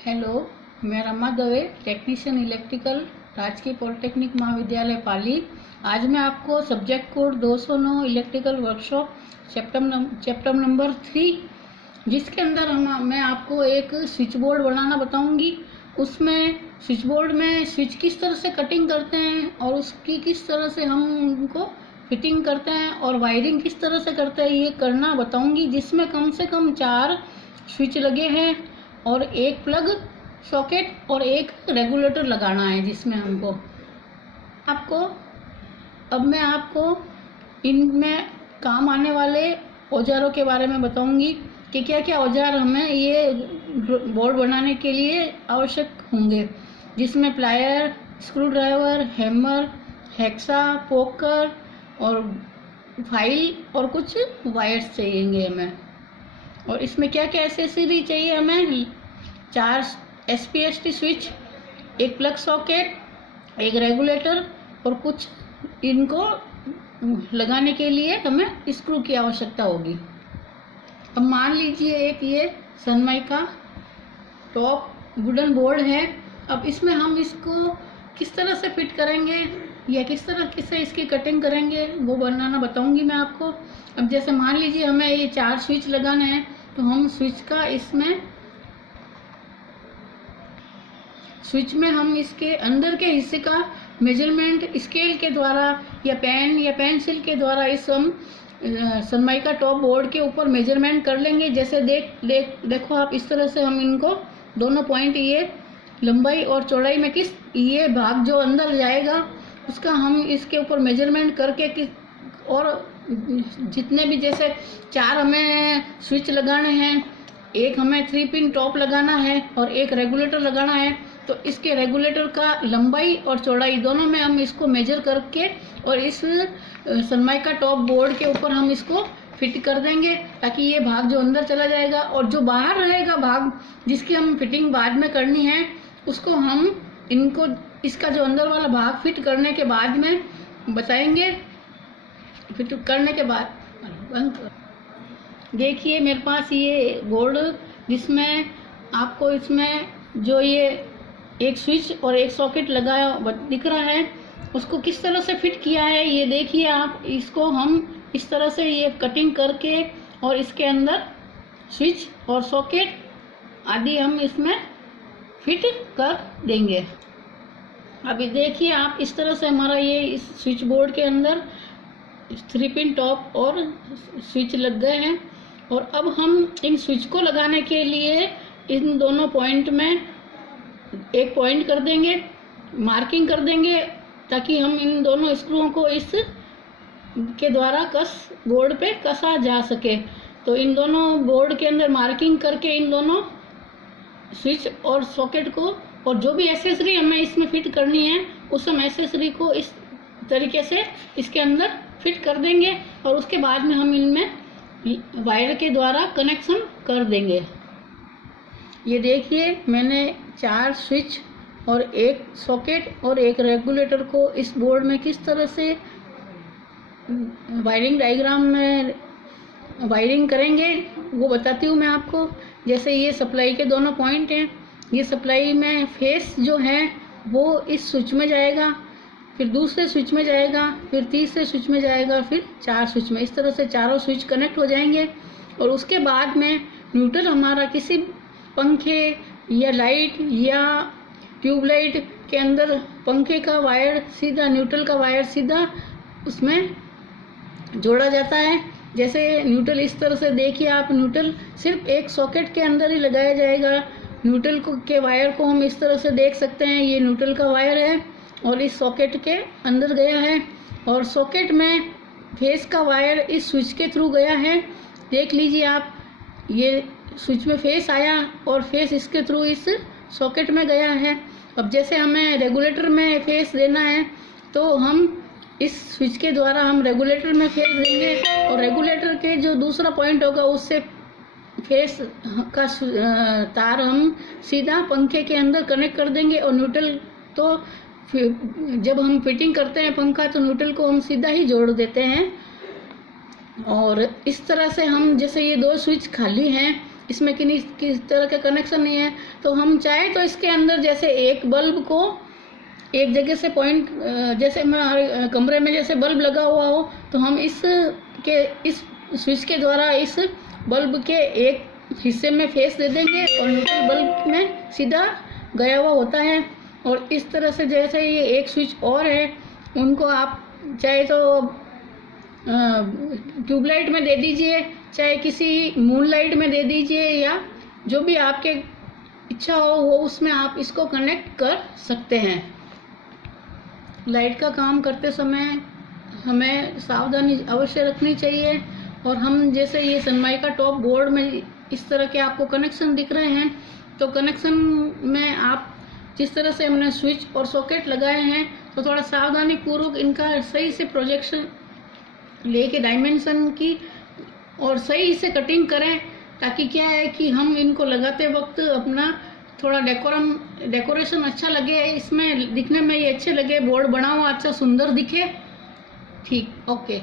Hello, मैं Rama Dave, technician electrical, राजकीय polytechnic महाविद्यालय पाली। आज मैं आपको subject code 209 electrical workshop chapter number 3, जिसके अंदर मैं आपको एक स्विच बोर्ड बनाना बताऊंगी। उसमें स्विच बोर्ड में स्विच किस तरह से कटिंग करते हैं और उसकी किस तरह से हम उनको फिटिंग करते हैं और वायरिंग किस तरह से करते हैं, ये करना बताऊंगी। जिसमें कम से कम 4 स्विच लगे हैं और एक प्लग सॉकेट और एक रेगुलेटर लगाना है, जिसमें अब मैं आपको इनमें काम आने वाले औजारों के बारे में बताऊंगी कि क्या क्या औजार हमें ये बोर्ड बनाने के लिए आवश्यक होंगे। जिसमें plier, screw driver, hammer, hexa, poker और फाइल और कुछ वायर्स चाहिएंगे हमें। और इसमें क्या क्या एसेसरी चाहिए हमें: 4 SPST स्विच, एक प्लग सॉकेट, एक रेगुलेटर और कुछ इनको लगाने के लिए हमें स्क्रू की आवश्यकता होगी। अब मान लीजिए एक ये सनमाइका टॉप वुडन बोर्ड है। अब इसमें हम इसको किस तरह से फिट करेंगे या किस तरह से इसकी कटिंग करेंगे वो बनाना बताऊंगी मैं आपको। अब जैसे मान लीजिए हमें ये 4 स्विच लगाने हैं, तो हम स्विच में हम इसके अंदर के हिस्से का मेजरमेंट स्केल के द्वारा या पेन या पेंसिल के द्वारा इस हम सनमाइका टॉप बोर्ड के ऊपर मेजरमेंट कर लेंगे। जैसे देखो आप, इस तरह से हम इनको दोनों पॉइंट, ये लंबाई और चौड़ाई में किस ये भाग जो अंदर जाएगा उसका हम इसके ऊपर मेजरमेंट करके और जितने भी, जैसे 4 हमें स्विच लगाने हैं, एक हमें 3 पिन टॉप लगाना है और एक रेगुलेटर लगाना है, तो इसके रेगुलेटर का लंबाई और चौड़ाई दोनों में हम इसको मेजर करके और इस सनमाइका टॉप बोर्ड के ऊपर हम इसको फिट कर देंगे, ताकि ये भाग जो अंदर चला जाएगा और जो बाहर रहेगा भाग जिसकी हम फिटिंग बाद में करनी है, उसको हम इसका जो अंदर वाला भाग फिट करने के बाद में बताएंगे। फिट करने के बाद देखिए मेरे पास ये बोर्ड, जिसमें आपको इसमें जो ये एक स्विच और एक सॉकेट लगाया दिख रहा है, उसको किस तरह से फिट किया है ये देखिए आप। इसको हम इस तरह से ये कटिंग करके और इसके अंदर स्विच और सॉकेट आदि हम इसमें फिट कर देंगे। अभी देखिए आप, इस तरह से हमारा ये इस स्विच बोर्ड के अंदर 3 पिन टॉप और स्विच लग गए हैं। और अब हम इन स्विच को लगाने के लिए इन दोनों पॉइंट में एक पॉइंट कर देंगे, मार्किंग कर देंगे, ताकि हम इन दोनों स्क्रूओं को इस के द्वारा बोर्ड पे कसा जा सके। तो इन दोनों बोर्ड के अंदर मार्किंग करके इन दोनों स्विच और सॉकेट को और जो भी एसेसरी हमें इसमें फिट करनी है उस हम एसेसरी को इस तरीके से इसके अंदर फिट कर देंगे और उसके बाद में हम इनमें वायर के द्वारा कनेक्शन कर देंगे। ये देखिए मैंने 4 स्विच और एक सॉकेट और एक रेगुलेटर को इस बोर्ड में किस तरह से वायरिंग डायग्राम में वायरिंग करेंगे वो बताती हूँ मैं आपको। जैसे ये सप्लाई के दोनों पॉइंट हैं, ये सप्लाई में फेस जो है वो इस स्विच में जाएगा, फिर दूसरे स्विच में जाएगा, फिर तीसरे स्विच में जाएगा, फिर 4 स्विच में। इस तरह से चारों स्विच कनेक्ट हो जाएंगे। और उसके बाद में न्यूट्रल हमारा किसी पंखे या लाइट या ट्यूबलाइट के अंदर पंखे का वायर सीधा, न्यूट्रल का वायर सीधा उसमें जोड़ा जाता है। जैसे न्यूट्रल इस तरह से देखिए आप, न्यूट्रल सिर्फ एक सॉकेट के अंदर ही लगाया जाएगा। न्यूट्रल के वायर को हम इस तरह से देख सकते हैं, ये न्यूट्रल का वायर है और इस सॉकेट के अंदर गया है और सॉकेट में फेस का वायर इस स्विच के थ्रू गया है। देख लीजिए आप, ये स्विच में फेस आया और फेस इसके थ्रू इस सॉकेट में गया है। अब जैसे हमें रेगुलेटर में फेस देना है, तो हम इस स्विच के द्वारा हम रेगुलेटर में फेस देंगे और रेगुलेटर के जो दूसरा पॉइंट होगा उससे फेस का तार हम सीधा पंखे के अंदर कनेक्ट कर देंगे। और न्यूट्रल तो जब हम फिटिंग करते हैं पंखा, तो न्यूट्रल को हम सीधा ही जोड़ देते हैं। और इस तरह से हम, जैसे ये 2 स्विच खाली हैं, इसमें किस तरह का कनेक्शन नहीं है, तो हम चाहे तो इसके अंदर जैसे एक बल्ब को एक जगह से पॉइंट, जैसे हमारे कमरे में जैसे बल्ब लगा हुआ हो, तो हम इस स्विच के द्वारा इस बल्ब के एक हिस्से में फेस दे देंगे और न्यूट्रल बल्ब में सीधा गया हुआ होता है। और इस तरह से जैसे ये एक स्विच और है, उनको आप चाहे तो ट्यूबलाइट में दे दीजिए, चाहे किसी मूनलाइट में दे दीजिए, या जो भी आपके इच्छा हो वो उसमें आप इसको कनेक्ट कर सकते हैं। लाइट का काम करते समय हमें सावधानी अवश्य रखनी चाहिए। और हम जैसे ये सनमाइका टॉप बोर्ड में इस तरह के आपको कनेक्शन दिख रहे हैं, तो कनेक्शन में आप जिस तरह से हमने स्विच और सॉकेट लगाए हैं, तो थोड़ा सावधानी पूर्वक इनका सही से प्रोजेक्शन लेके डायमेंशन की और सही से कटिंग करें, ताकि क्या है कि हम इनको लगाते वक्त अपना थोड़ा डेकोरेशन अच्छा लगे, इसमें दिखने में ये अच्छे लगे, बोर्ड बना हुआ अच्छा सुंदर दिखे। ठीक, ओके।